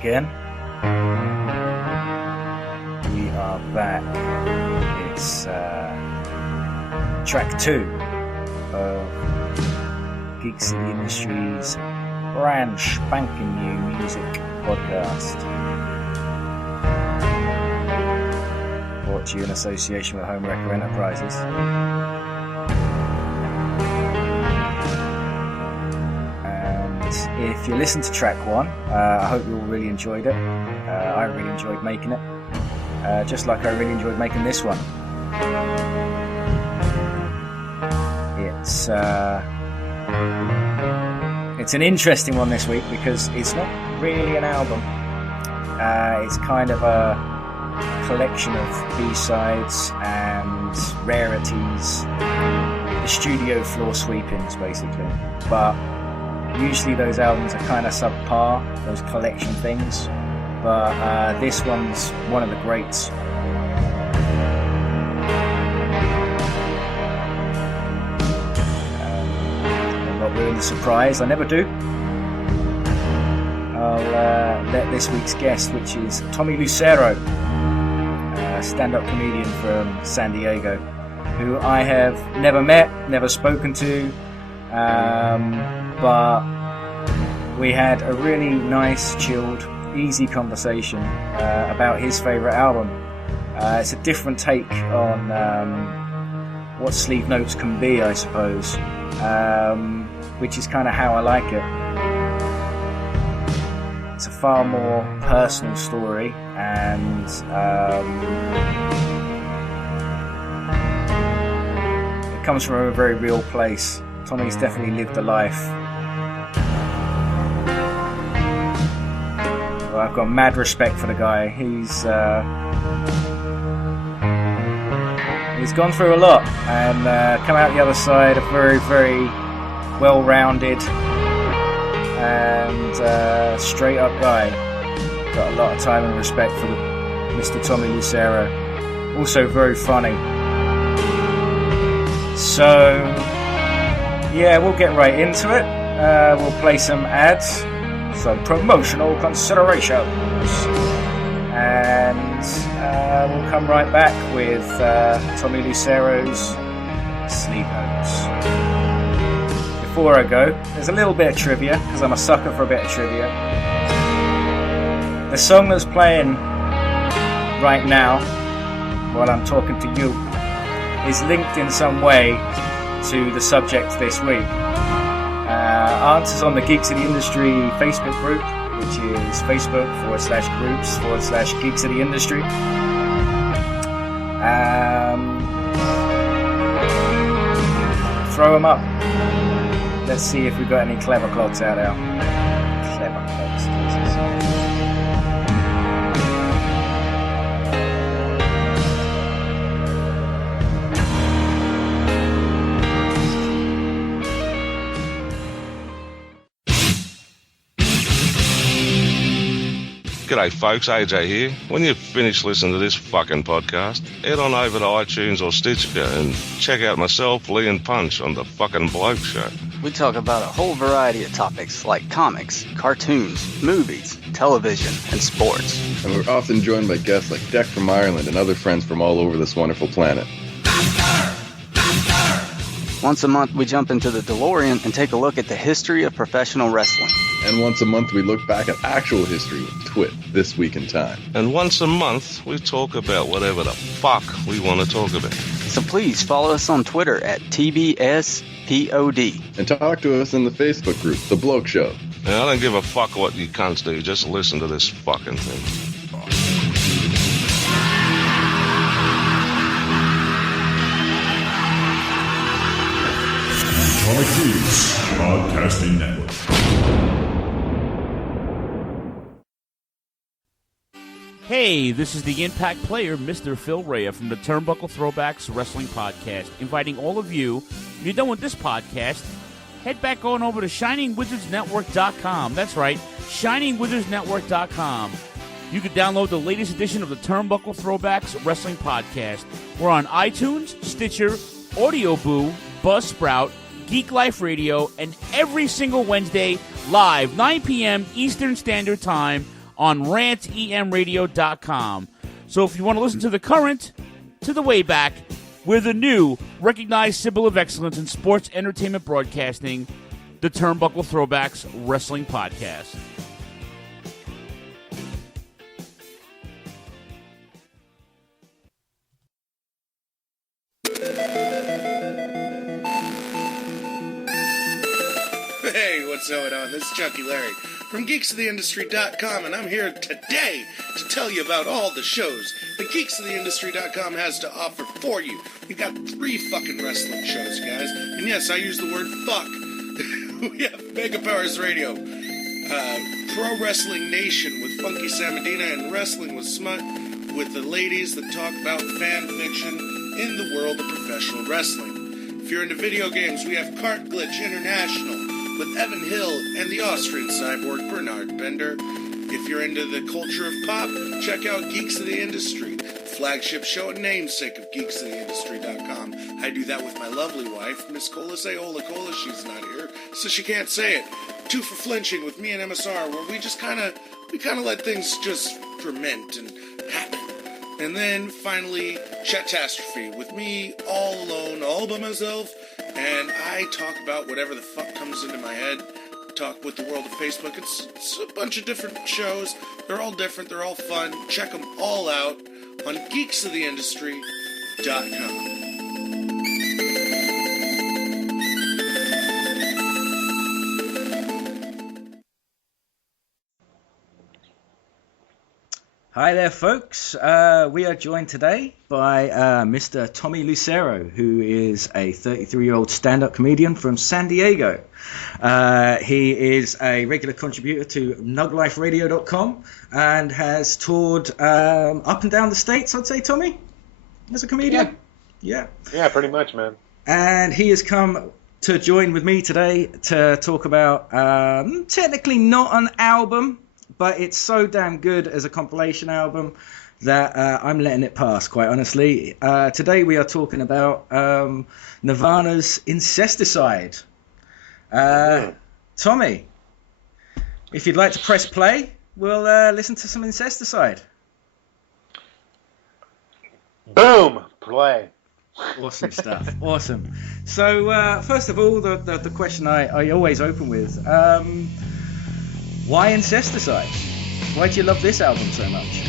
again. We are back. It's track 2 of Geek City Industries' brand spanking new music podcast. Brought to you in association with Home Wrecker Enterprises. If you listen to track 1, I hope you all really enjoyed it. I really enjoyed making it, just like I really enjoyed making this one. It's an interesting one this week because it's not really an album. It's kind of a collection of B-sides and rarities, the studio floor sweepings basically, but usually those albums are kind of subpar, those collection things, but this one's one of the greats. I'll not ruin the surprise, I never do. I'll let this week's guest, which is Tommy Lucero, a stand-up comedian from San Diego, who I have never met, never spoken to, but we had a really nice, chilled, easy conversation about his favourite album. It's a different take on what Sleevenotes can be, I suppose, which is kind of how I like it. It's a far more personal story, and it comes from a very real place. Tommy's definitely lived a life. Well, I've got mad respect for the guy. He's gone through a lot and come out the other side a very, very well-rounded and straight-up guy. Got a lot of time and respect for Mr. Tommy Lucero. Also very funny. So yeah, we'll get right into it. We'll play some ads, some promotional considerations, and we'll come right back with Tommy Lucero's Sleevenotes. Before I go, there's a little bit of trivia, because I'm a sucker for a bit of trivia. The song that's playing right now, while I'm talking to you, is linked in some way to the subject this week. Answers on the Geek City Industry Facebook group, which is Facebook.com/groups/Geek City Industry. Throw them up. Let's see if we've got any clever clogs out there. Clever clogs, Jesus. G'day folks, AJ here. When you finish listening to this fucking podcast, head on over to iTunes or Stitcher and check out myself, Lee and Punch on the fucking Bloke Show. We talk about a whole variety of topics like comics, cartoons, movies, television, and sports. And we're often joined by guests like Deck from Ireland and other friends from all over this wonderful planet. Once a month, we jump into the DeLorean and take a look at the history of professional wrestling. And once a month, we look back at actual history with Twit, This Week in Time. And once a month, we talk about whatever the fuck we want to talk about. So please follow us on Twitter at TBSPOD. And talk to us in the Facebook group, The Bloke Show. And I don't give a fuck what you cunts do, just listen to this fucking thing. Atomic Keys Podcasting Network. Hey, this is the Impact Player, Mr. Phil Rea from the Turnbuckle Throwbacks Wrestling Podcast, inviting all of you, when you're done with this podcast, head back on over to ShiningWizardsNetwork.com. That's right, ShiningWizardsNetwork.com. You can download the latest edition of the Turnbuckle Throwbacks Wrestling Podcast. We're on iTunes, Stitcher, Audio Boo, Buzzsprout, Geek Life Radio, and every single Wednesday, live, 9 p.m. Eastern Standard Time, on rantemradio.com. So if you want to listen to the current, to the way back, we're the new recognized symbol of excellence in sports entertainment broadcasting, the Turnbuckle Throwbacks Wrestling Podcast. Hey, what's going on? This is Chucky Larry from geeksoftheindustry.com, and I'm here today to tell you about all the shows that geeksoftheindustry.com has to offer for you. We got 3 fucking wrestling shows, guys. And yes, I use the word fuck. We have Mega Powers Radio, Pro Wrestling Nation with Funky Samadina, and Wrestling with Smut with the ladies that talk about fan fiction in the world of professional wrestling. If you're into video games, we have Cart Glitch International with Evan Hill and the Austrian cyborg Bernard Bender. If you're into the culture of pop, check out Geeks of the Industry, flagship show and namesake of geeksoftheindustry.com. I do that with my lovely wife, Miss Cola Ola Cola. She's not here, so she can't say it. 2 for Flinching with me and MSR, where we just kind of let things just ferment and happen. And then finally, Chatastrophe with me all alone, all by myself, and I talk about whatever the fuck comes into my head. Talk with the world of Facebook. It's a bunch of different shows. They're all different. They're all fun. Check them all out on geeksoftheindustry.com. Hi there, folks. We are joined today by Mr. Tommy Lucero, who is a 33-year-old stand-up comedian from San Diego. He is a regular contributor to nugliferadio.com and has toured up and down the States, I'd say, Tommy, as a comedian. Yeah, pretty much, man. And he has come to join with me today to talk about technically not an album, but it's so damn good as a compilation album that I'm letting it pass, quite honestly. Today we are talking about Nirvana's Incesticide. Tommy, if you'd like to press play, we'll listen to some Incesticide. Boom! Play. Awesome stuff. Awesome. So, first of all, the question I always open with, why Incesticide? Why do you love this album so much?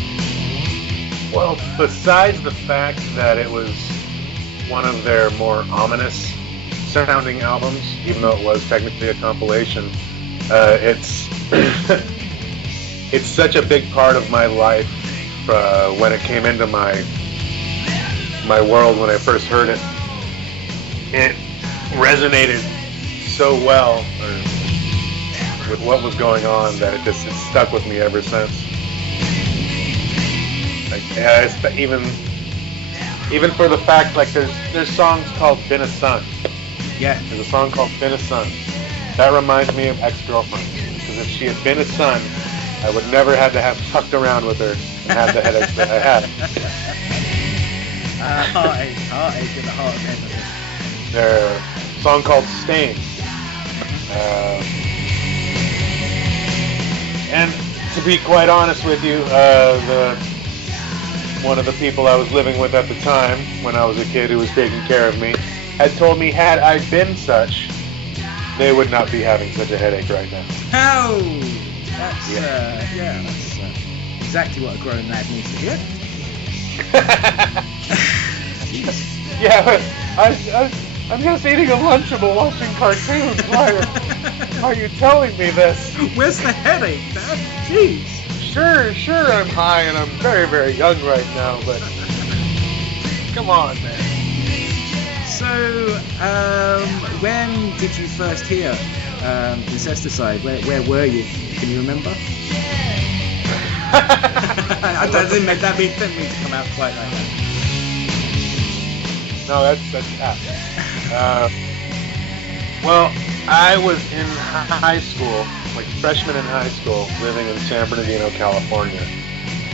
Well, besides the fact that it was one of their more ominous sounding albums, even though it was technically a compilation, it's it's such a big part of my life when it came into my world when I first heard it. It resonated so well with what was going on that it stuck with me ever since. Like, yeah, it's even for the fact, like, there's songs called "Been a Son." Yeah. There's a song called "Been a Son." That reminds me of ex-girlfriend, because if she had been a son, I would never have to have fucked around with her and have the headaches that I had. Heartache in the heart of empathy. There's a song called "Stain." And to be quite honest with you, one of the people I was living with at the time, when I was a kid who was taking care of me, had told me had I been such, they would not be having such a headache right now. Oh, that's exactly what a grown lad needs to hear. Yeah, I'm just eating a Lunchable watching cartoons. Why are you telling me this? Where's the headache, Dad? Jeez. Sure, I'm high and I'm very, very young right now, but come on, man. So, when did you first hear Incesticide? Where were you? Can you remember? I didn't mean to come out quite like that. No, that's well, I was in high school, like freshman in high school, living in San Bernardino, California,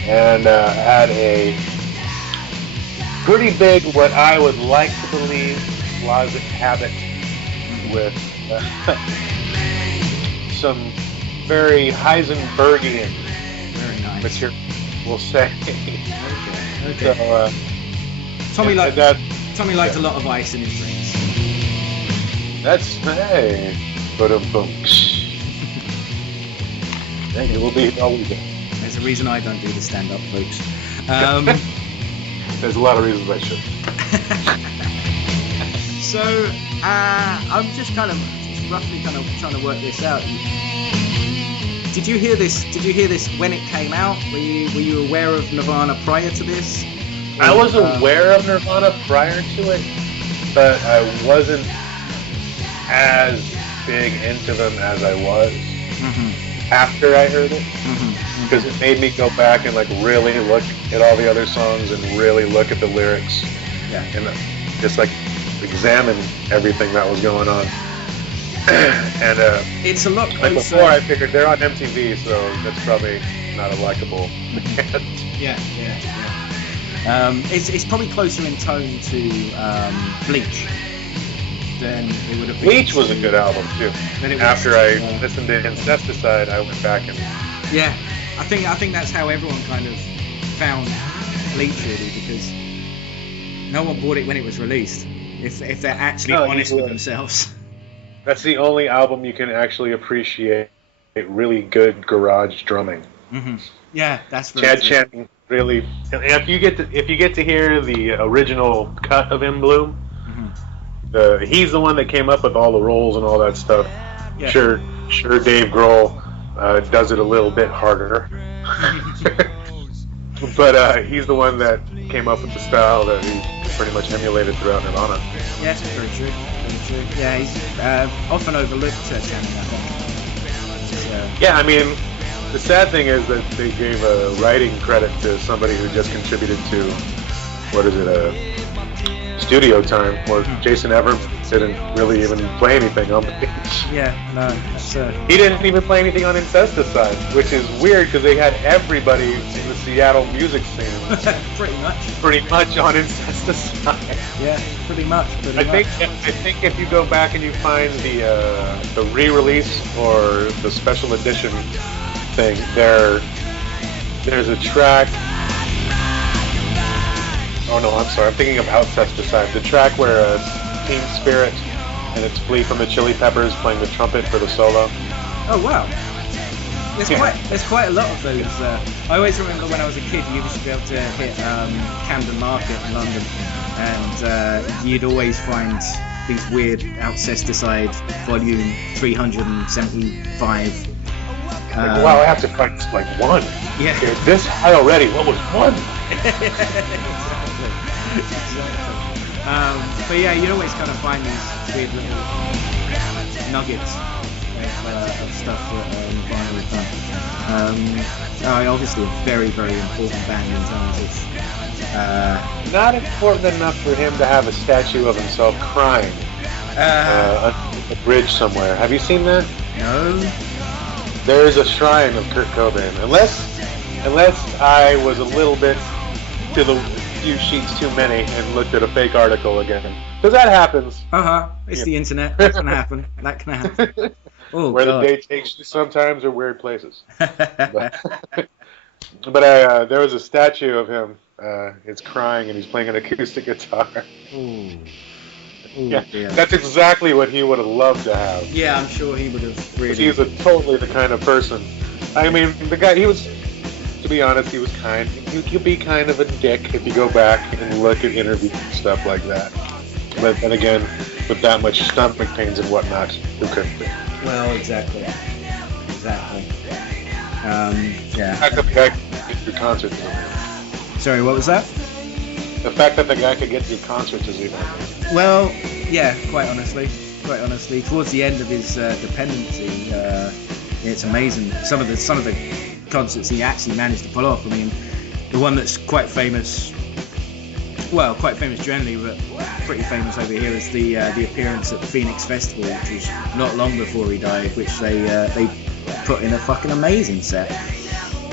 and had a pretty big, what I would like to believe, closet habit with some very Heisenbergian Nice. material, we'll say. Okay. So, Tommy and liked that, Tommy liked a lot of ice in his drinks. that's hey, but boom. It will be all we do. There's a reason I don't do the stand-up, folks. There's a lot of reasons I should. So I'm just roughly trying to work this out. Did you hear this? Did you hear this when it came out? Were you aware of Nirvana prior to this? I was aware of Nirvana prior to it, but I wasn't as big into them as I was after I heard it. Because it made me go back and like really look at all the other songs and really look at the lyrics. Yeah. And just like examine everything that was going on. And it's a lot like closer. before I figured they're on MTV, so that's probably not a likable band. Yeah. It's probably closer in tone to Bleach than it would have been. Bleach was a good album too. After I listened to Incesticide, I went back and yeah, I think that's how everyone kind of found Bleach really, because no one bought it when it was released. If they're actually honest with themselves. That's the only album you can actually appreciate really good garage drumming. Yeah, that's Chad Channing really. And if you get to hear the original cut of In Bloom, he's the one that came up with all the rolls and all that stuff. Yeah. Sure, Dave Grohl does it a little bit harder, but he's the one that came up with the style that he pretty much emulated throughout Nirvana. Yeah, that's very true. Yeah, he's often overlooked Channing, I think. Yeah, I mean, the sad thing is that they gave a writing credit to somebody who just contributed to, studio time, where Jason Everett didn't really even play anything on the page. Yeah, no, that's he didn't even play anything on Incesticide, which is weird because they had everybody in the Seattle music scene pretty much on Incesticide. Yeah, pretty much. I think if you go back and you find the re-release or the special edition thing, there's a track. Oh no, I'm sorry. I'm thinking of Incesticide. The track where Team Spirit and it's Flea from the Chili Peppers playing the trumpet for the solo. Oh wow. There's quite a lot of those. I always remember when I was a kid, you used to be able to hit Camden Market in London, and you'd always find these weird Incesticide volume 375. Wow, I have to find like one. Yeah. They're this high already. What was one? But yeah, you'd always kind of find these weird little nuggets of stuff that Nirvana had done. Obviously a very, very important band in terms of... Not important enough for him to have a statue of himself crying on a bridge somewhere. Have you seen that? No. There is a shrine of Kurt Cobain. Unless I was a little bit to the few sheets too many and looked at a fake article again. Because that happens. It's the internet. That can happen. Oh, where God. the day takes you sometimes are weird places. But there was a statue of him. It's crying and he's playing an acoustic guitar. Ooh, yeah, dear. that's exactly what he would have loved to have. Yeah, I'm sure he would have really... He's totally the kind of person. I mean, the guy, he was... To be honest, he was kind. He could be kind of a dick if you go back and look at interviews and stuff like that. But then again, with that much stomach pains and whatnot, who couldn't be? Well, exactly. Yeah. The fact that the guy could get through concerts is amazing. Sorry, what was that? The fact that the guy could get through concerts is even amazing. Well, yeah, quite honestly, towards the end of his dependency, it's amazing. Some of the concerts he actually managed to pull off. I mean, the one that's quite famous generally, but pretty famous over here is the appearance at the Phoenix Festival, which was not long before he died, which they put in a fucking amazing set.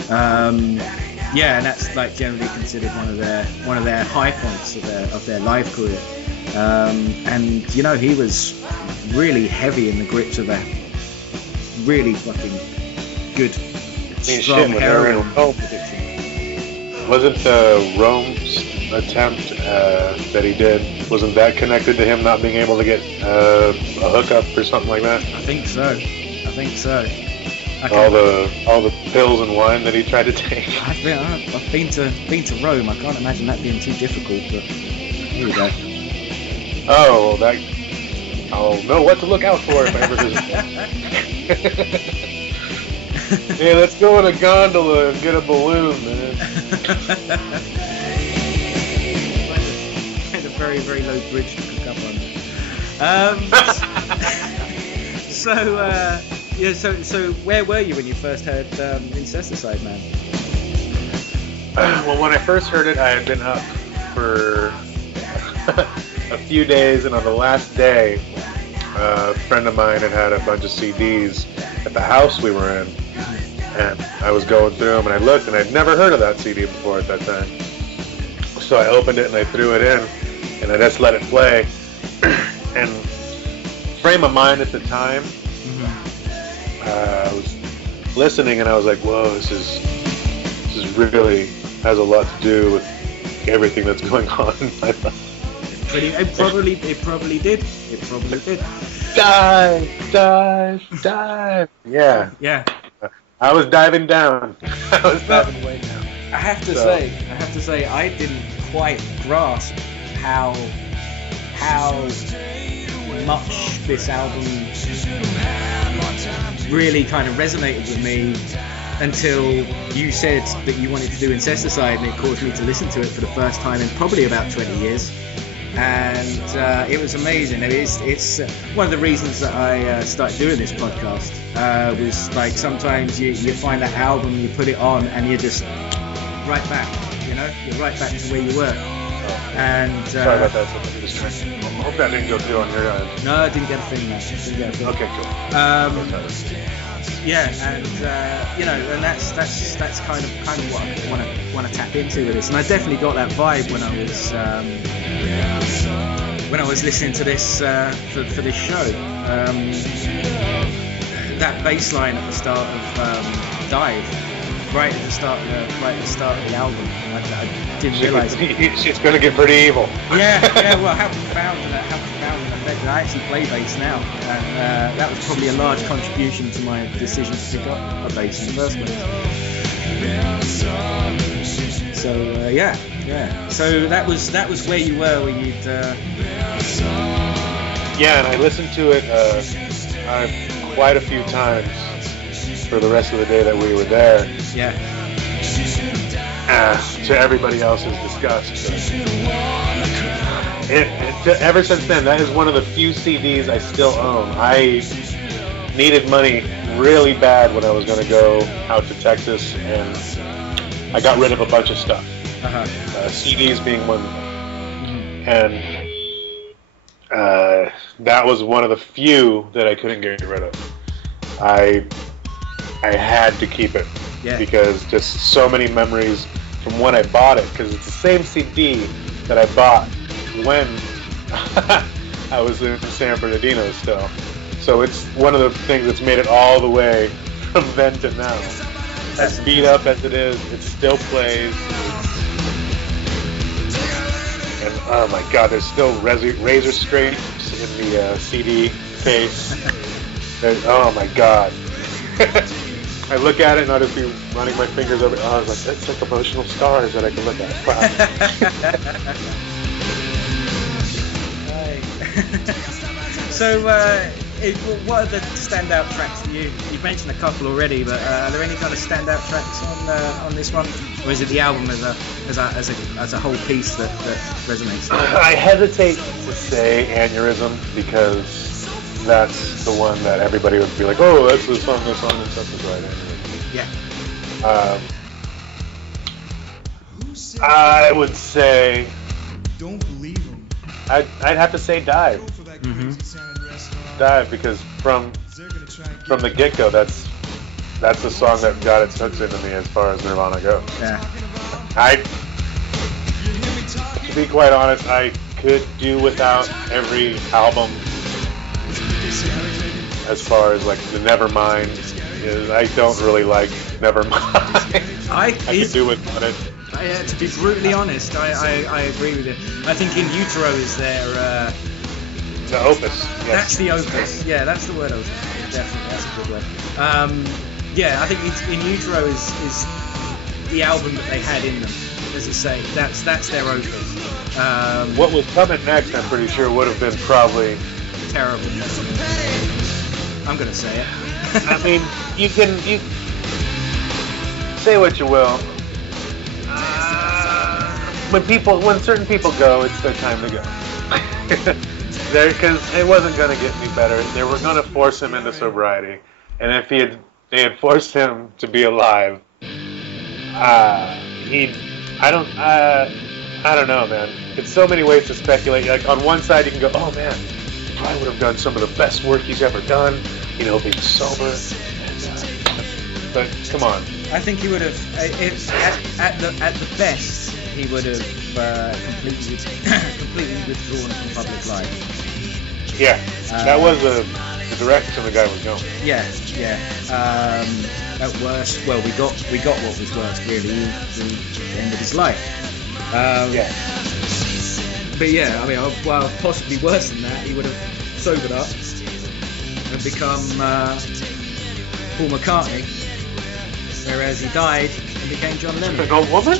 Yeah, and that's like generally considered one of their high points of their live career. And you know, he was really heavy in the grips of a really fucking good strong when they were in heroin Rome, addiction. wasn't the Rome's attempt that he did, wasn't that connected to him not being able to get a hookup or something like that? I think so. All the pills and wine that he tried to take. I've been to Rome. I can't imagine that being too difficult, but here we go. Oh, well, I'll know what to look out for if I ever visit that. Hey, let's go in a gondola and get a balloon, man. Find a very, very low bridge to cook up on. So where were you when you first heard Incesticide, man? Well, when I first heard it, I had been up for a few days, and on the last day, a friend of mine had a bunch of CDs at the house we were in, and I was going through them, and I looked, and I'd never heard of that CD before at that time. So I opened it, and I threw it in, and I just let it play. And frame of mind at the time, I was listening, and I was like, whoa, this is really has a lot to do with everything that's going on in my life. It probably did. Dive. Yeah. I was diving down. I was diving way down. I have to say, I didn't quite grasp how much this album really kind of resonated with me until you said that you wanted to do Incesticide, and it caused me to listen to it for the first time in probably about 20 years. And it was amazing. It's one of the reasons that I started doing this podcast was like sometimes you find that album, you put it on, and you're just right back. You're right back to where you were. And sorry about that. I hope that didn't go through on your end. No, I didn't get a thing, man. Okay, cool. Yeah, and and that's kind of what I want to tap into with this, and I definitely got that vibe when I was listening to this for this show. That bass line at the start of Dive, right at the start of the album, I didn't realise. It's going to get pretty evil. Yeah. Well, how profound an effect. I actually play bass now, and that was probably a large contribution to my decision to pick up a bass in the first place. So yeah. So that was where you were when you'd. Yeah, and I listened to it quite a few times for the rest of the day that we were there. Yeah. To everybody else's disgust. Ever since then, that is one of the few CDs I still own. I needed money really bad when I was going to go out to Texas, and I got rid of a bunch of stuff. CDs being one of them. And that was one of the few that I couldn't get rid of. I had to keep it because just so many memories from when I bought it, because it's the same CD that I bought when I was in San Bernardino still. So it's one of the things that's made it all the way from then to now. As beat up as it is, it still plays. And oh my god, there's still razor scrapes in the CD case. Oh my god. I look at it and I'll just be running my fingers over it. Oh, I was like, that's like emotional scars that I can look at. Wow. So, what are the standout tracks for you? You've mentioned a couple already, but are there any kind of standout tracks on this one, or is it the album as a whole piece that resonates? I hesitate to say Aneurysm because that's the one that everybody would be like, oh, that's the song that's on Incesticide. Yeah. I would say. Don't believe him. I'd have to say Dive. Mm-hmm. Dive, because from the get-go, that's the song that got its hooks into me as far as Nirvana goes. Yeah. To be quite honest, I could do without every album as far as like the Nevermind is I don't really like Nevermind. I could do without it. To be brutally honest, I agree with it. I think In Utero is their... the opus. Yes. That's the opus. Yeah, that's the word I was looking for. Definitely, that's a good word. Yeah, I think In Utero is the album that they had in them. As I say, that's their opus. What was coming next, I'm pretty sure, would have been probably... terrible. I'm going to say it. I mean, you say what you will. When certain people go, it's their time to go. Because it wasn't going to get any better. They were going to force him into sobriety, and if they had forced him to be alive, I don't know, man. It's so many ways to speculate. Like on one side, you can go, "Oh man, he probably would have done some of the best work he's ever done," you know, being sober. But come on. I think he would have, at the best, he would have completely withdrawn from public life. Yeah, that was the direction the guy was going. Yeah. At worst, well, we got what was worst, really, the end of his life. Yeah. But yeah, I mean, well, possibly worse than that, he would have sobered up and become Paul McCartney, whereas he died and became John Lennon. An old woman?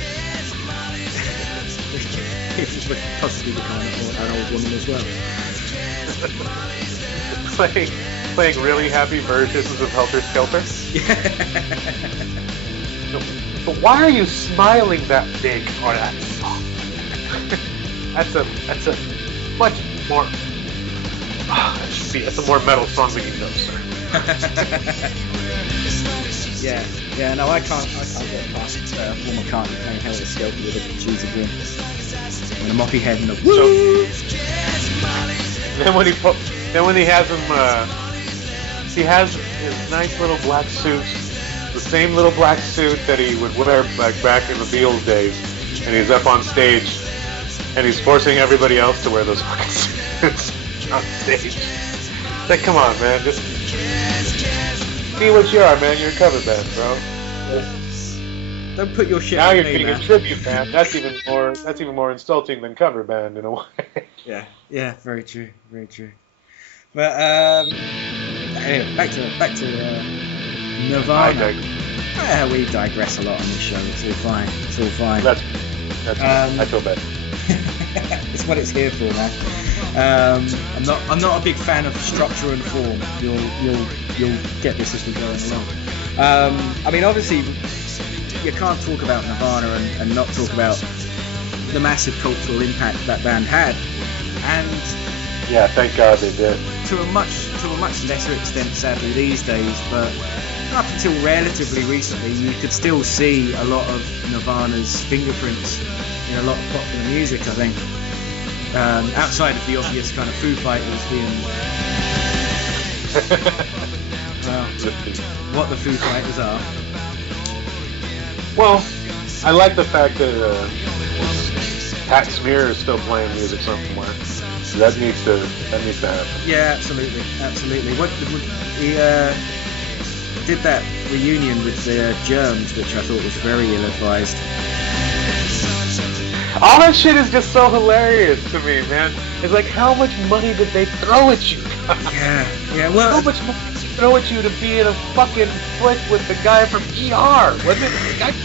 He would possibly become an old woman as well. playing really happy versions of Helter Skelter. But why are you smiling that big on that song? That's a much more. That's a more metal song than you know, sir. Yeah. No, I can't get past Paul McCartney playing Helter Skelter with a cheesy grin and a moppy head and a woo. Then when he has him, he has his nice little black suit, the same little black suit that he would wear back in the Beatles days, and he's up on stage, and he's forcing everybody else to wear those fucking suits on stage. Like, come on, man, just be what you are, man. You're a cover band, bro. Don't put your shit now on you're me, getting man. a tribute band. That's even more insulting than cover band in a way. Yeah, very true. But anyway, back to Nirvana. We digress a lot on this show. It's all fine. That's I feel bad. It's what it's here for, man. I'm not a big fan of structure and form. You'll get this as we go along. I mean, obviously, you can't talk about Nirvana and not talk about the massive cultural impact that band had, and yeah, thank God they did. To a much lesser extent, sadly, these days, but up until relatively recently, you could still see a lot of Nirvana's fingerprints in a lot of popular music, I think. Outside of the obvious kind of Foo Fighters being... well, what the Foo Fighters are. Well, I like the fact that Pat Smear is still playing music somewhere. That needs to happen. Yeah, absolutely. What he did that reunion with the Germs, which I thought was very ill-advised. All that shit is just so hilarious to me, man. It's like, how much money did they throw at you? Yeah. Well, how much money did they throw at you to be in a fucking flick with the guy from ER? Wasn't it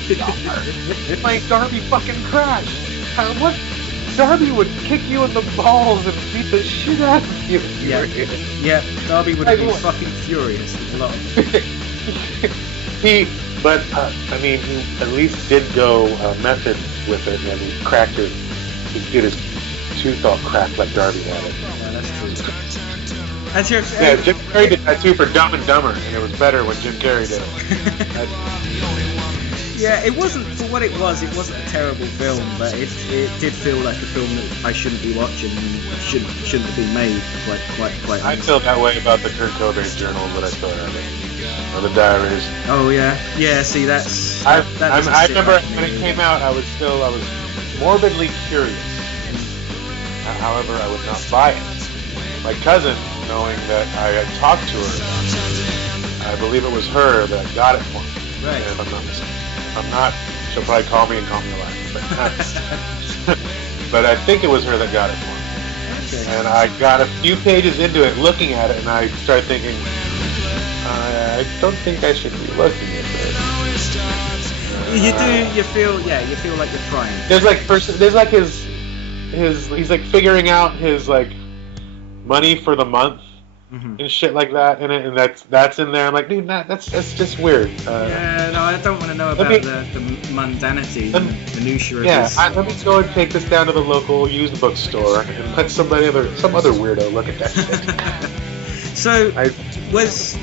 the guy from ER? Playing Darby fucking Crash. What? Darby would kick you in the balls and beat the shit out of you. Yeah. Darby would have been fucking furious. A lot. He at least did go method with it, and he cracked it. He did his tooth all cracked like Darby had it. Yeah, that's true. Yeah, Jim Carrey did that too for Dumb and Dumber, and it was better when Jim Carrey did it. Yeah, it wasn't, for what it wasn't a terrible film, but it did feel like a film that I shouldn't be watching and shouldn't have been made, quite I feel that way about the Kurt Cobain journal that I still have it. Or the diaries. Oh yeah, see that's... I remember when it came out, I was morbidly curious. However, I would not buy it. My cousin, knowing that I had talked to her, believe it was her that got it for me. Right. If I'm not mistaken. If I'm not, she'll probably call me and call me a liar. But I think it was her that got it for me. Okay. And I got a few pages into it, looking at it, and I started thinking, I don't think I should be looking at this. You feel like you're trying. There's like his he's like figuring out his like money for the month and shit like that in it, and that's in there. I'm like, dude, that's just weird. Yeah, no, I don't want to know about the mundanity, the minutiae. Yeah, let me go and take this down to the local used bookstore and let some other weirdo look at that shit. So, was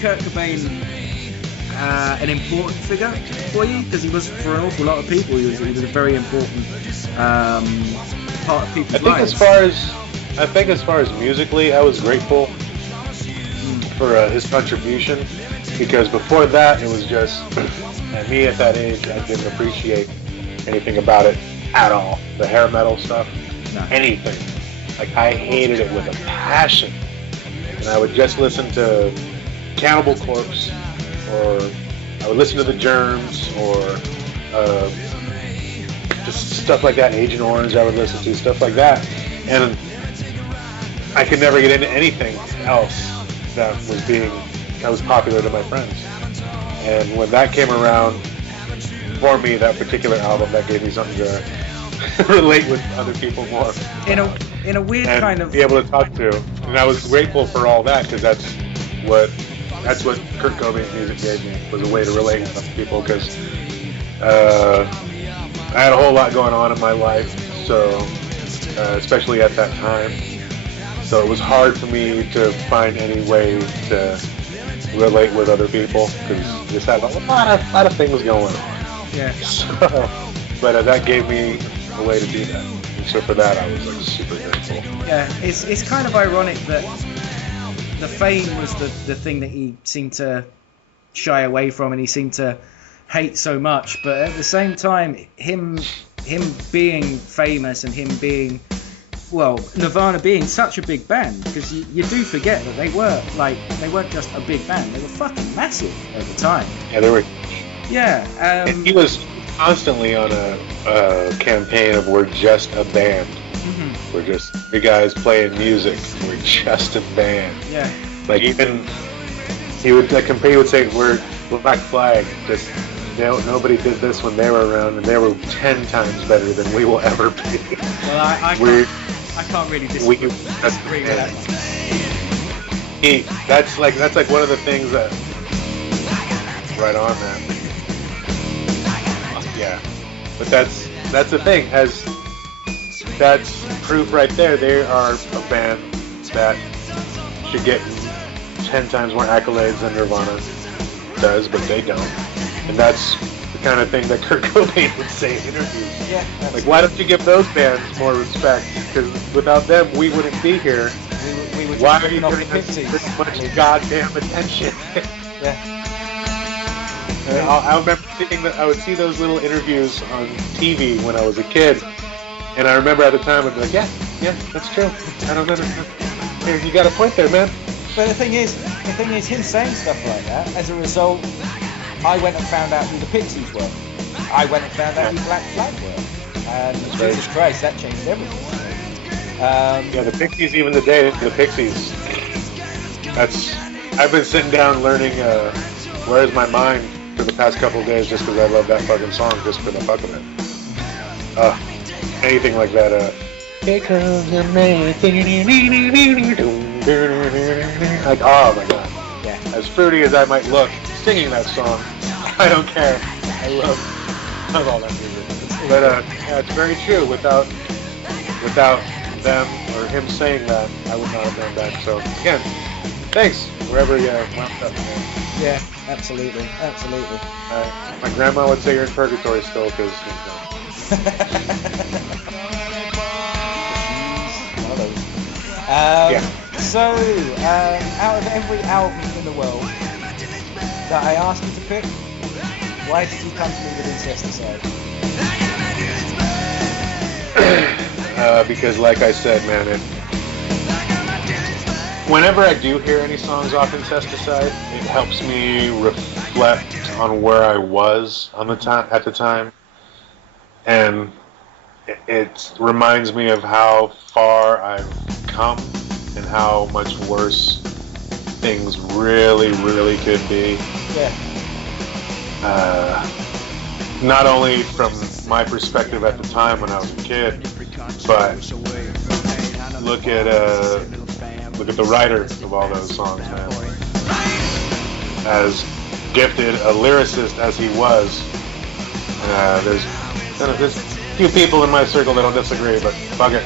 Kurt Cobain an important figure for you? Because he was, for an awful lot of people, he was a very important part of people's lives. I think as far as musically, I was grateful for his contribution, because before that, it was just, and me at that age, I didn't appreciate anything about it at all. The hair metal stuff, anything. Like, I hated it with a passion. And I would just listen to Cannibal Corpse, or I would listen to the Germs, or just stuff like that. Agent Orange, I would listen to stuff like that, and I could never get into anything else that was popular to my friends. And when that came around for me, that particular album, that gave me something to relate with other people more. In a weird and kind of be able to talk to, and I was grateful for all that, because that's what Kurt Cobain's music gave me, was a way to relate with other people, because I had a whole lot going on in my life, so especially at that time, so it was hard for me to find any way to relate with other people, because just had a lot of things going on. Yeah. So, but that gave me a way to do that. And so for that, I was like super grateful. Yeah, it's kind of ironic that the fame was the thing that he seemed to shy away from, and he seemed to hate so much. But at the same time, him being famous and him being, well, Nirvana being such a big band, because you do forget that they weren't just a big band, they were fucking massive at the time. Yeah, they were. Yeah. And he was constantly on a campaign of "we're just a band." Mm-hmm. We're just the guys playing music. We're just a band. Yeah. Like, even he would say we're Black Flag. Just nobody did this when they were around, and they were 10 times better than we will ever be. Well, I can't really disagree with that. That's like one of the things that right on, man. Yeah, but that's the thing. That's proof right there. They are a band that should get 10 times more accolades than Nirvana does, but they don't. And that's the kind of thing that Kurt Cobain would say in interviews. Yeah, like, why don't you give those bands more respect? Because without them, we wouldn't be here. We would why are you off giving the us Pixies? this much goddamn attention? Yeah. I remember thinking that I would see those little interviews on TV when I was a kid, and I remember at the time I'd be like, yeah, that's true. I don't understand. Here, you got a point there, man. But the thing is, him saying stuff like that, as a result, I went and found out who the Pixies were. I went and found out who Black Flag were. And Jesus Christ, that changed everything. Yeah, the Pixies, even today, the Pixies. I've been sitting down learning Where's My Mind for the past couple of days, just because I love that fucking song, just for the fuck of it. Anything like that. Like, oh my god. Yeah. As fruity as I might look singing that song, I don't care. I love all that music. But yeah, it's very true. Without them or him saying that, I would not have done that. So again, thanks wherever you wound up. Man. Yeah, absolutely. My grandma would say you're in purgatory still, because. So, out of every album in the world that I asked you to pick, why did you come to me with Incesticide? Because, like I said, man, whenever I do hear any songs off Incesticide, it helps me reflect on where I was at the time, and it reminds me of how far I've come and how much worse things really, really could be. Yeah. Not only from my perspective at the time when I was a kid, but look at the writer of all those songs, man. As gifted a lyricist as he was, there's a few people in my circle that'll disagree, but fuck it.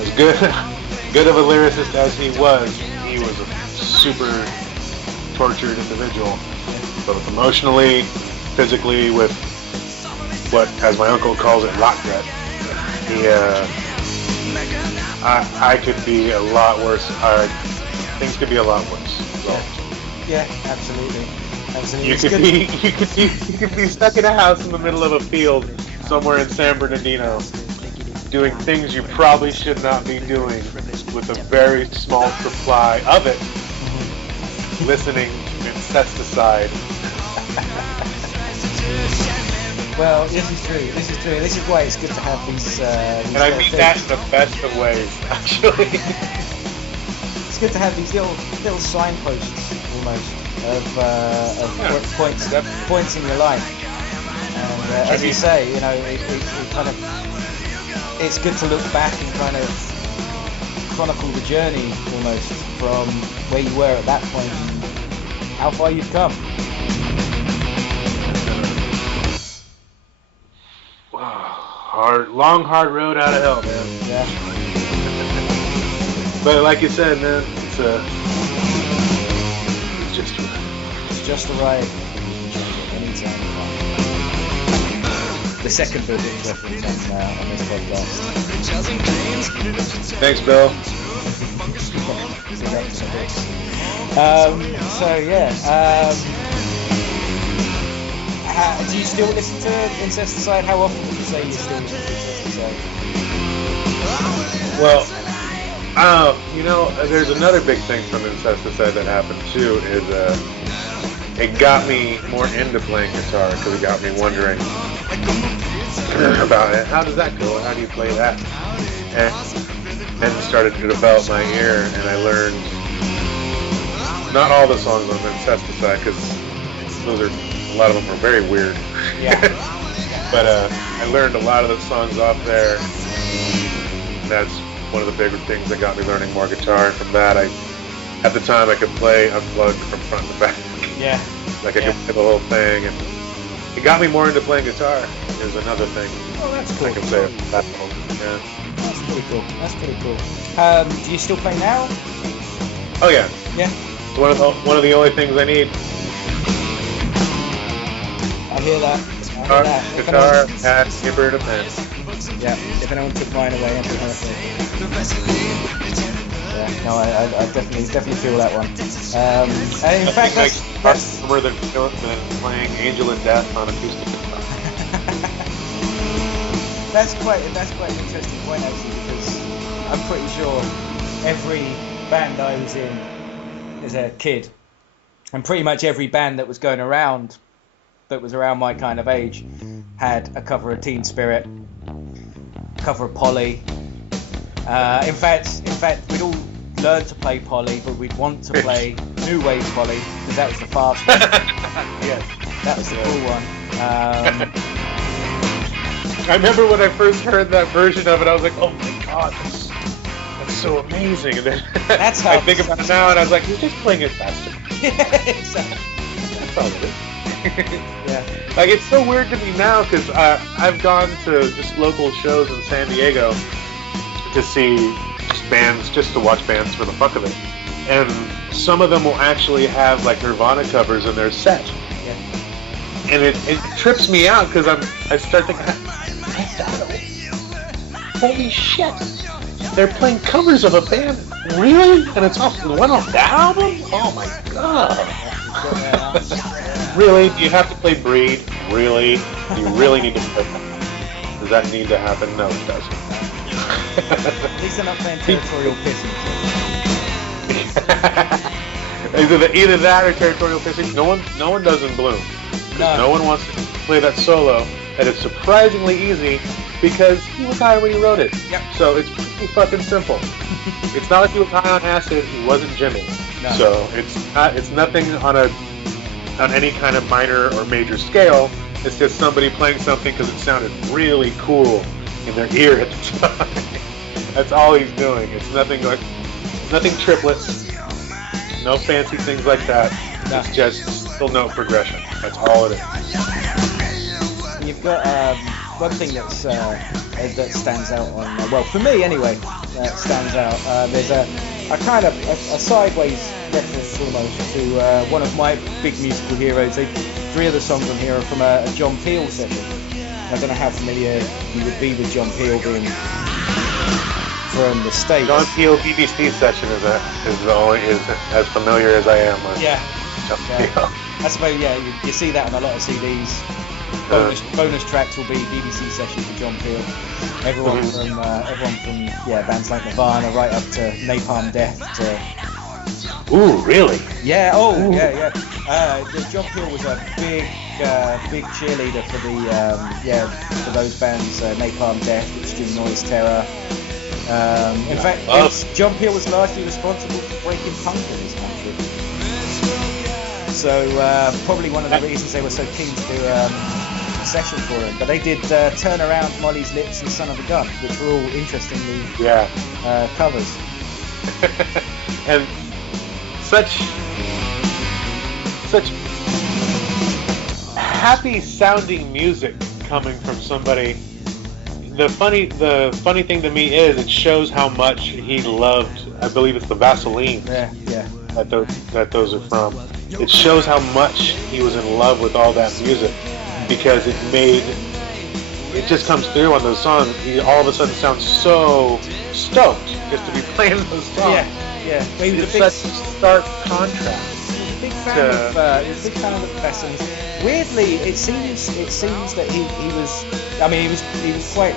As good of a lyricist as he was a super tortured individual, both emotionally, physically, with what, as my uncle calls it, rock debt. I could be a lot worse. Things could be a lot worse. So. Yeah, absolutely. You could be stuck in a house in the middle of a field somewhere in San Bernardino, doing things you probably should not be doing, with a very small supply of it, listening to Incesticide. Well, this is true. This is why it's good to have these and I mean that in the best of ways, actually. It's good to have these little signposts, almost, of points in your life. And as you say, you know, it kind of, it's good to look back and kind of chronicle the journey, almost, from where you were at that point and how far you've come. Long, hard road out of hell, man. Yeah. But like you said, man, it's just a ride. Anytime. The second Buildings reference on this podcast. Thanks, Bill. Do you still listen to Incesticide? How often would you say you still listen to Incesticide? Well, there's another big thing from Incesticide that happened too, is it got me more into playing guitar, because it got me wondering about it. How does that go? How do you play that? And started to develop my ear, and I learned not all the songs on Incesticide, because a lot of them are very weird. Yeah. But I learned a lot of the songs off there. And that's one of the bigger things that got me learning more guitar. And from that, at the time, I could play unplugged from front to back. Yeah. Like I could play the whole thing, and it got me more into playing guitar. Is another thing. Oh, that's cool. I can say that. Yeah. That's pretty cool. Do you still play now? Oh yeah. Yeah. It's one of the only things I need. I hear that. Guitar, hat, keyboard, and pen. Yeah, if anyone took mine away, I'd be happy. Yeah, no, I definitely feel that one. And in fact, that's more than playing Angel of Death on acoustic guitar. That's quite an interesting point, actually, because I'm pretty sure every band I was in as a kid, and pretty much every band that was going around, that was around my kind of age, had a cover of Teen Spirit, cover of Polly. In fact, we'd all learn to play Polly, but we'd want to play New Wave Polly, because that was the fast one. Yeah, that was the cool one. I remember when I first heard that version of it, I was like, oh my god, that's so amazing. And then that's how I think about it now, and I was like, you're just playing it faster. Yeah, exactly. That's all it is. Yeah. Like, it's so weird to me now, because I've gone to just local shows in San Diego to see just to watch bands for the fuck of it. And some of them will actually have, like, Nirvana covers in their set. Yeah. And it trips me out, because I start thinking, holy shit, they're playing covers of a band? Really? And it's off one off the album? Oh my god. Really? Do you have to play Breed? Really? Do you really need to play that? Does that need to happen? No, it doesn't. At least they're not playing territorial pissing. Either that or Territorial Pissing. No one does In Bloom. No one wants to play that solo, and it's surprisingly easy because he was high when he wrote it. Yep. So it's pretty fucking simple. It's not like he was high on acid. He wasn't Jimmy. No. So it's nothing on any kind of minor or major scale. It's just somebody playing something because it sounded really cool in their ear at the time. That's all he's doing. It's nothing triplets. No fancy things like that. No. It's just still note progression. That's all it is. You've got one thing that stands out on, well, for me anyway, stands out. There's a sideways reference almost to one of my big musical heroes. 3 of the songs on here are from a John Peel session. I don't know how familiar you would be with John Peel being from the States. John Peel BBC session is as familiar as I am with John Peel. I suppose, you see that on a lot of CDs. Bonus tracks will be BBC sessions for John Peel. Everyone from bands like Nirvana right up to Napalm Death to. Ooh, really? Yeah. John Peel was a big cheerleader for those bands, Napalm Death, Extreme Noise Terror. In fact, John Peel was largely responsible for breaking punk in this country. So probably one of the reasons they were so keen to do a session for him. But they did Turn Around, Molly's Lips and Son of a Gun, which were all interestingly covers. And such happy sounding music coming from somebody. The funny thing to me is it shows how much he loved. I believe it's the Vaseline. That those are from. It shows how much he was in love with all that music because it just comes through on those songs. He all of a sudden sounds so stoked just to be playing those songs. Yeah. It's such a stark contrast. He was a big fan of the Vessels. Weirdly, it seems that he was quite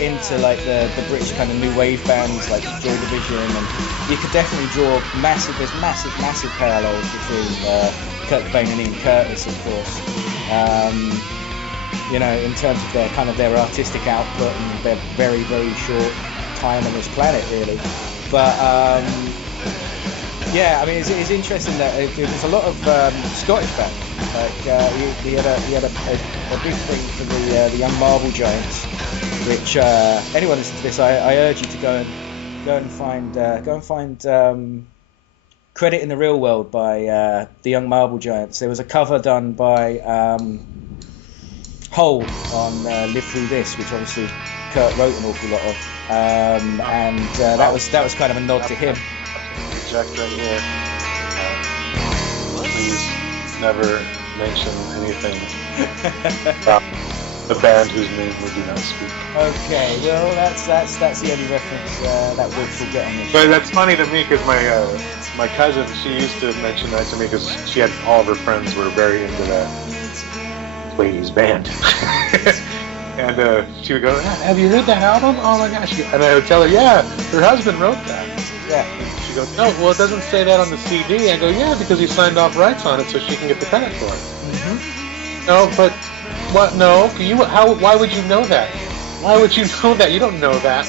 into like the British kind of new wave bands like Joy Division, and you could definitely draw massive parallels between Kurt Cobain and Ian Curtis, of course. In terms of their artistic output and their very, very short time on this planet, really. But it's interesting that it was a lot of Scottish bands. Like he had a big thing for the Young Marble Giants, which anyone listening to this, I urge you to go and find Credit in the Real World by the Young Marble Giants. There was a cover done by Hole on Live Through This, which obviously Kurt wrote an awful lot of, and that was kind of a nod to him. Jack right here. Please never mention anything about the band whose name we do not speak. Okay, well that's the only reference that Woods will get on this. But that's funny to me because my cousin, she used to mention that to me because she had all of her friends were very into that ladies band. And she would go, have you heard that album? Oh my gosh. And I would tell her, yeah, her husband wrote that. Yeah. She goes, no, well, it doesn't say that on the CD. I go, yeah, because he signed off rights on it so she can get the credit for it. Mm-hmm. No, but what? No, why would you know that? Why would you know that? You don't know that.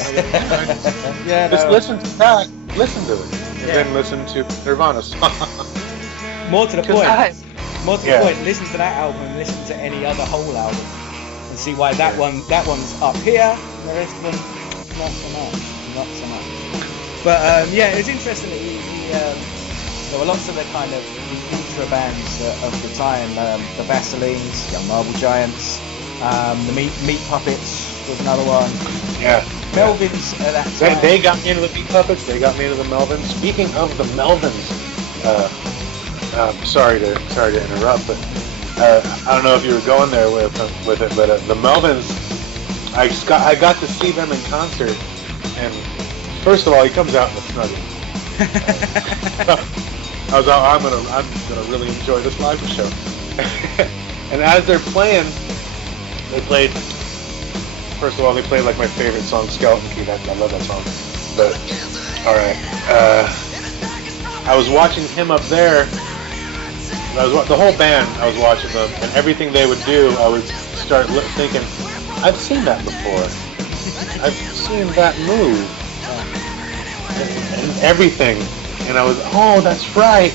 Just listen to that. Listen to it. And then listen to Nirvana song. More to the point. Listen to that album and listen to any other Hole album and see why that one's up here and the rest of them not so much. But it's interesting that there were lots of the kind of ultra bands of the time, the Vaselines, Young Marble Giants, the Meat Puppets was another one. Yeah. Melvins at that time. They got me into the Meat Puppets, they got me into the Melvins. Speaking of the Melvins, sorry to interrupt, but I don't know if you were going there with it, but the Melvins, I got to see them in concert, and first of all, he comes out in a snuggie. I'm gonna really enjoy this live show. And as they're playing, they played. First of all, they played like my favorite song, Skeleton Key. I love that song. But all right, I was watching him up there. The whole band, I was watching them, and everything they would do, I would start thinking, I've seen that before. I've seen that move. And everything. And I was, oh, that's right.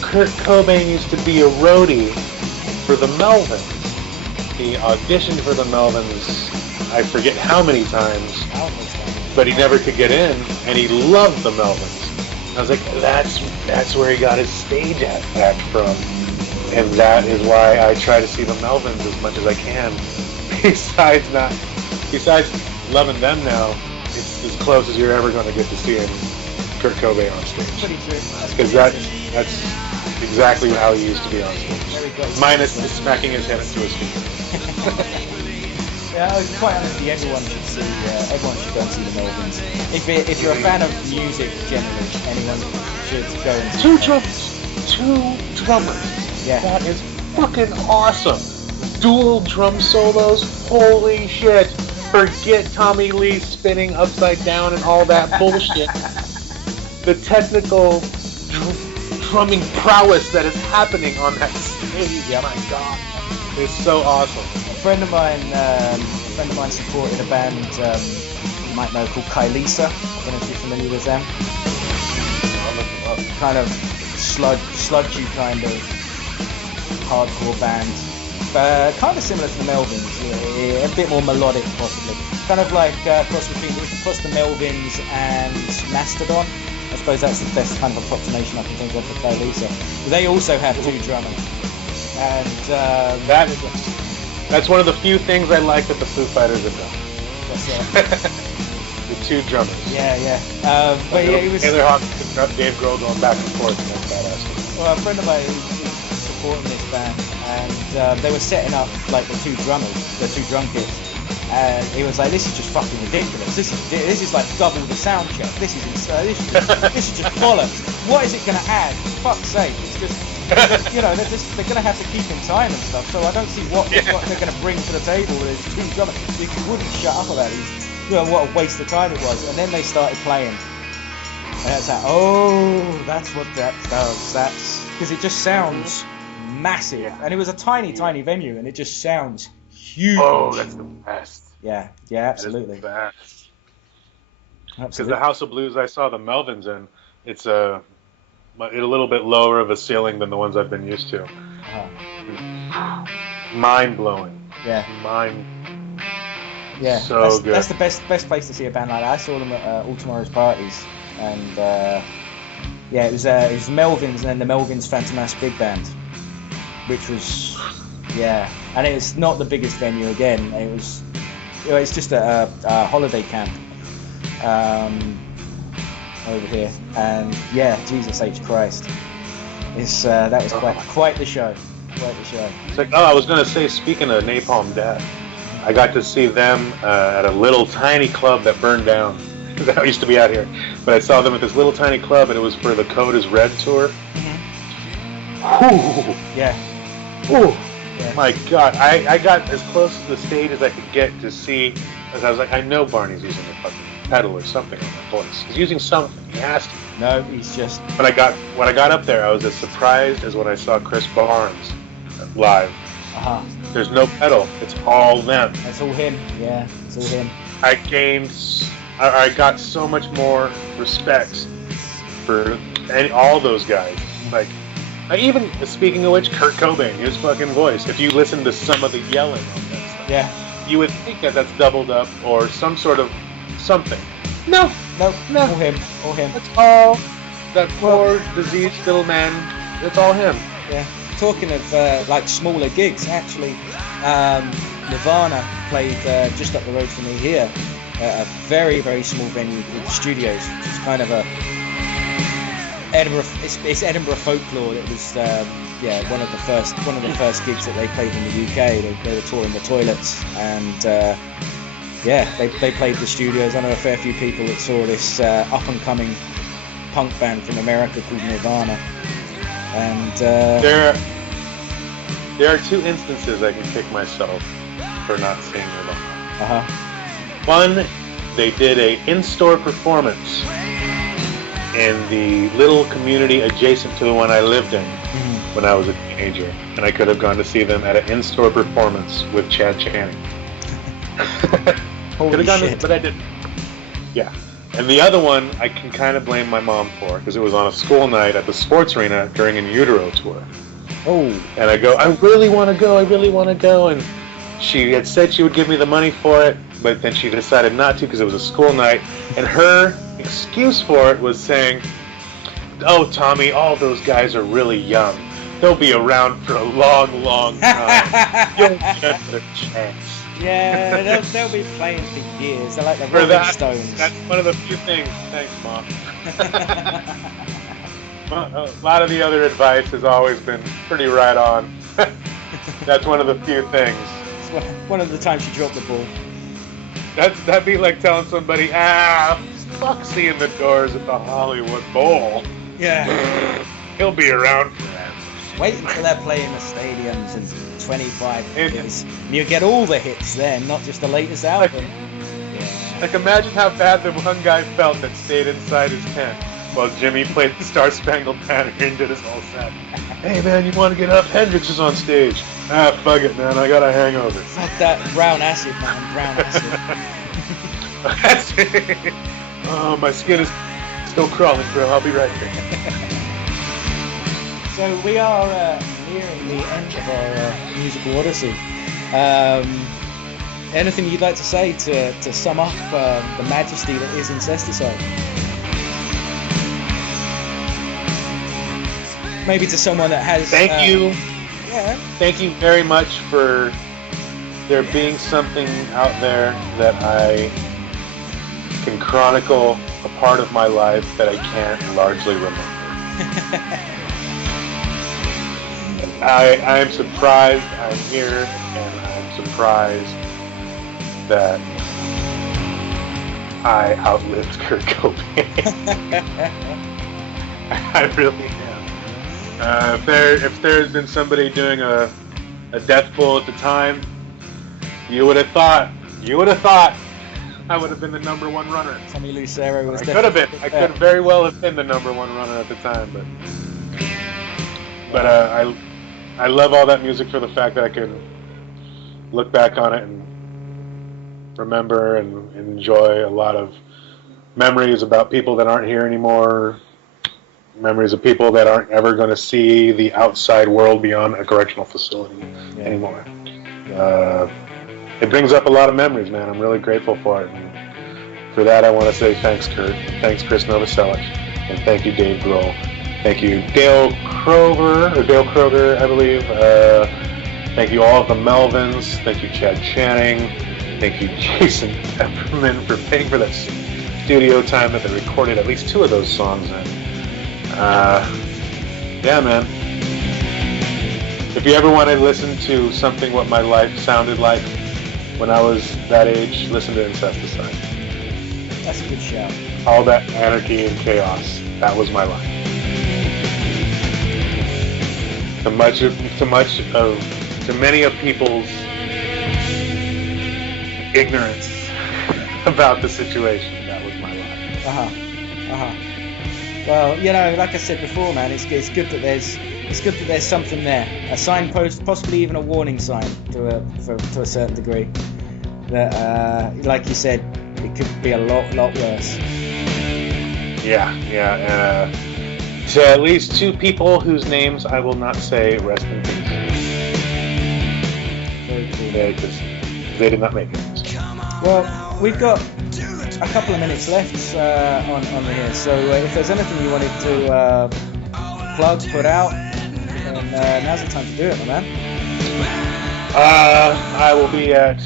Kurt Cobain used to be a roadie for the Melvins. He auditioned for the Melvins, I forget how many times, but he never could get in, and he loved the Melvins. I was like, that's where he got his stage act from. And that is why I try to see the Melvins as much as I can. Besides loving them now, it's as close as you're ever going to get to seeing Kurt Cobain on stage. Pretty true. Because that's exactly how he used to be on stage. Minus the smacking his head into his feet. Yeah, quite honestly, everyone should go and see the Melvins. If you're a fan of music generally, anyone should go and see Two drummers. Yeah. That is fucking awesome. Dual drum solos. Holy shit. Forget Tommy Lee spinning upside down and all that bullshit. The technical drumming prowess that is happening on that stage. Yep. My God. It's so awesome. A friend of mine supported a band you might know called Kylisa. I don't know if you're familiar with them. Kind of sludgy kind of hardcore band. Kind of similar to the Melvins, a bit more melodic possibly. Kind of like cross the Melvins and Mastodon. I suppose that's the best kind of approximation I can think of for Kylisa. But they also have two drummers. And that's one of the few things I like that the Foo Fighters have done. The two drummers. Yeah. But yeah, it was Taylor Hawkins and Dave Grohl going back and forth. And that's badass. Well, a friend of mine was supporting this band, and they were setting up like the two drum kits, and he was like, "This is just fucking ridiculous. This is like double the sound check. This is just bollocks. What is it going to add? For fuck's sake, it's just." You know, they're going to have to keep in time and stuff, so I don't see what they're going to bring to the table with these two drummers. They wouldn't shut up about it. You know, what a waste of time it was. And then they started playing. And it's like, oh, that's what that does. That's because it just sounds massive. And it was a tiny venue, and it just sounds huge. Oh, that's the best. Yeah, absolutely. That is the best. Because the House of Blues I saw the Melvins in, it's a little bit lower of a ceiling than the ones I've been used to. Mind blowing. Yeah. Yeah. So good. That's the best place to see a band like that. I saw them at All Tomorrow's Parties, and it was Melvins and then the Melvins Fantomas Big Band, which was and it's not the biggest venue again. It's just a holiday camp. Over here, and Jesus H Christ, that was quite the show. It's like, I was gonna say, speaking of Napalm Death, I got to see them at a little tiny club that burned down. That used to be out here, but I saw them at this little tiny club, and it was for the Code is Red tour. Mm-hmm. Yeah. My God, I got as close to the stage as I could get to see, as I was like, I know Barney's using a fucking pedal or something on that voice. He's using something. He has to. No, he's just. When I got up there, I was as surprised as when I saw Chris Barnes live. There's no pedal. It's all them. It's all him. Yeah, it's all him. I got so much more respect for all those guys. Like, even speaking of which, Kurt Cobain, his fucking voice. If you listen to some of the yelling on that stuff, you would think that that's doubled up or some sort of something. No. All him. It's all that poor diseased little man. It's all him. Yeah. Talking of like smaller gigs, actually, Nirvana played just up the road from me here at a very, very small venue called the Studios, which is kind of a Edinburgh. It's Edinburgh folklore. It was one of the first gigs that they played in the UK. They were touring the Toilets, and they played the Studios. I know a fair few people that saw this up and coming punk band from America called Nirvana. And there are two instances I can kick myself for not seeing Nirvana. One, they did a in-store performance in the little community adjacent to the one I lived in when I was a teenager, and I could have gone to see them at an in-store performance with Chad Channing. Holy shit. But I didn't. Yeah. And the other one, I can kind of blame my mom for, because it was on a school night at the sports arena during an utero tour. Oh. And I go, I really want to go. And she had said she would give me the money for it, but then she decided not to because it was a school night. And her excuse for it was saying, oh, Tommy, all those guys are really young. They'll be around for a long, long time. You'll get another chance. Yeah, they'll be playing for years. They're like the Rolling Stones. That's one of the few things. Thanks, Mom. A lot of the other advice has always been pretty right on. That's one of the few things. It's one of the times you dropped the ball. That'd be like telling somebody, fuck seeing the Doors at the Hollywood Bowl. Yeah. He'll be around forever. Wait until they're playing the stadiums in 25 years. You get all the hits then, not just the latest album. Like, imagine how bad the one guy felt that stayed inside his tent while Jimmy played the Star Spangled Banner and did his whole set. Hey man, you want to get up? Hendrix is on stage. Fuck it, man. I got a hangover. Fuck that brown acid, man. Brown acid. Oh, my skin is still crawling, bro. I'll be right there. So we are nearing the end of our musical odyssey. Anything you'd like to say to sum up the majesty that is Incesticide? Maybe to someone that has... Thank you. Yeah. Thank you very much for there being something out there that I can chronicle a part of my life that I can't largely remember. I'm surprised I'm here, and I'm surprised that I outlived Kurt Cobain. I really am. If there had been somebody doing a death poll at the time, you would have thought I would have been the number one runner. Tommy Lucero was. I could have been. I could very well have been the number one runner at the time, but I love all that music for the fact that I can look back on it and remember and enjoy a lot of memories about people that aren't here anymore, memories of people that aren't ever going to see the outside world beyond a correctional facility anymore. It brings up a lot of memories, man. I'm really grateful for it. And for that, I want to say thanks, Kurt. And thanks, Chris Novoselic. And thank you, Dave Grohl. Thank you, Dale Kroger, I believe. Thank you, all of the Melvins. Thank you, Chad Channing. Thank you, Jason Pepperman, for paying for that studio time that they recorded at least 2 of those songs in. Yeah, man. If you ever want to listen to something what my life sounded like when I was that age, listen to Incesticide. That's a good shout. All that anarchy and chaos. That was my life. To many of people's ignorance about the situation, that was my life. Well, you know, like I said before, man, it's good that there's something there, a signpost, possibly even a warning sign to a certain degree. That, like you said, it could be a lot worse. Yeah. To at least 2 people whose names I will not say, rest in peace. They did not make it. Well, we've got a couple of minutes left on here, so if there's anything you wanted to plug, put out, then now's the time to do it, my man. I will be at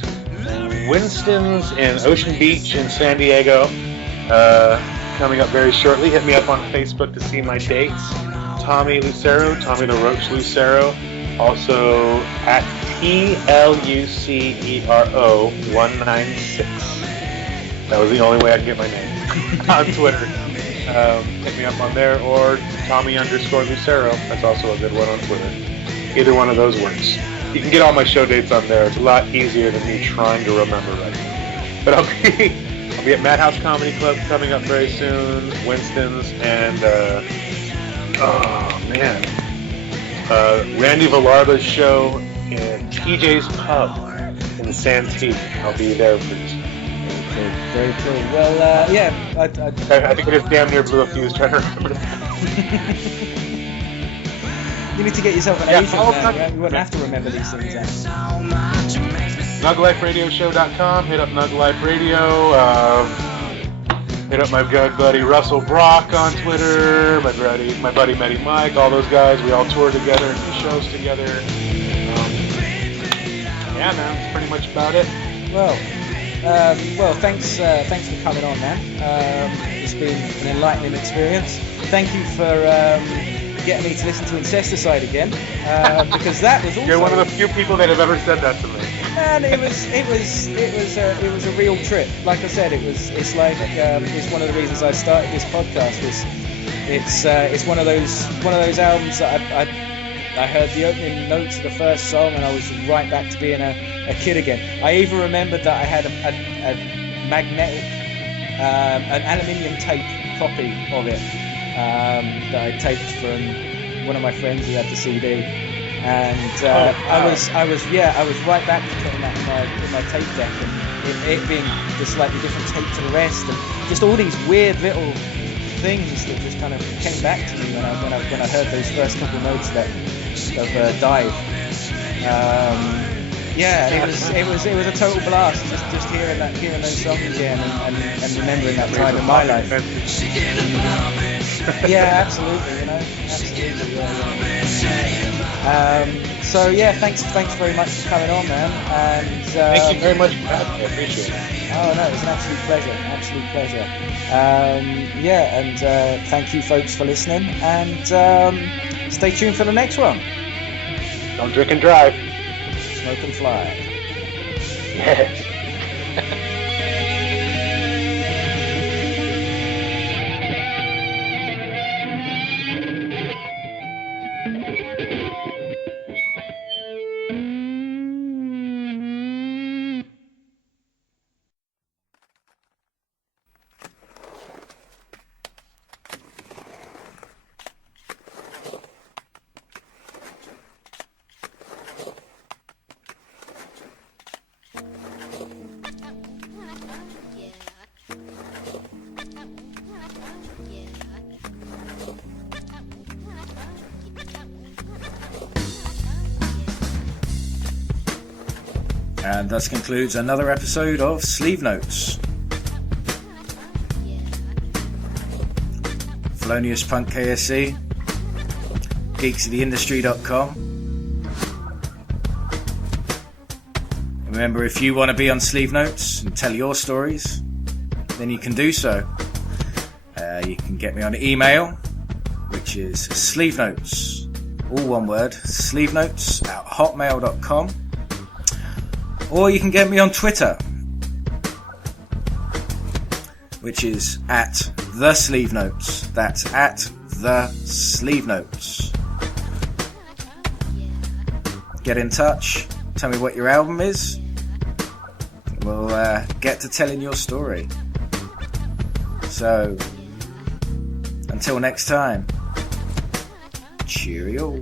Winston's in Ocean Beach in San Diego coming up very shortly. Hit me up on Facebook to see my dates. Tommy Lucero, Tommy the Roach Lucero. Also at TLUCERO 196. That was the only way I could get my name on Twitter. Hit me up on there, or Tommy_Lucero. That's also a good one on Twitter. Either one of those works. You can get all my show dates on there. It's a lot easier than me trying to remember right now. But I'll be at Madhouse Comedy Club coming up very soon, Winston's, and Randy Villarba's show in TJ's Pub in the Santee. I'll be there pretty soon. Very cool. Well, I think I just damn near blew a fuse trying to remember that. You need to get yourself an agent, man. You wouldn't have to remember these things. NugLifeRadioshow.com. Hit up Nug Life Radio. Hit up my good buddy Russell Brock on Twitter. My buddy Matty Mike. All those guys. We all tour together and do shows together. Yeah, man. That's pretty much about it. Well, thanks for coming on, man. It's been an enlightening experience. Thank you for getting me to listen to Incesticide again, because that was also... You're one of the few people that have ever said that to me. And it was a real trip. Like I said, it's one of the reasons I started this podcast. It's one of those albums that I heard the opening notes of the first song, and I was right back to being a kid again. I even remembered that I had a magnetic, an aluminium tape copy of it that I taped from one of my friends who had the CD, and I was right back to putting that in my tape deck, and it being the slightly different tape to the rest, and just all these weird little things that just kind of came back to me when I heard those first couple of notes of Dive. It was a total blast just hearing those songs again and remembering that time in my life. Yeah, absolutely, absolutely. So yeah, thanks very much for coming on, man. And thank you very much for having me. I appreciate it. Oh no, it was an absolute pleasure. And thank you folks for listening, and stay tuned for the next one. Don't drink and drive. Smoke and fly. Yeah. And thus concludes another episode of Sleeve Notes. Felonious Punk KSC, geeksoftheindustry.com. Remember, if you want to be on Sleeve Notes and tell your stories, then you can do so. You can get me on email, which is sleevenotes, all one word, sleevenotes@hotmail.com. Or you can get me on Twitter, which is @TheSleevenotes. That's @TheSleevenotes. Get in touch. Tell me what your album is. We'll get to telling your story. So, until next time, cheerio.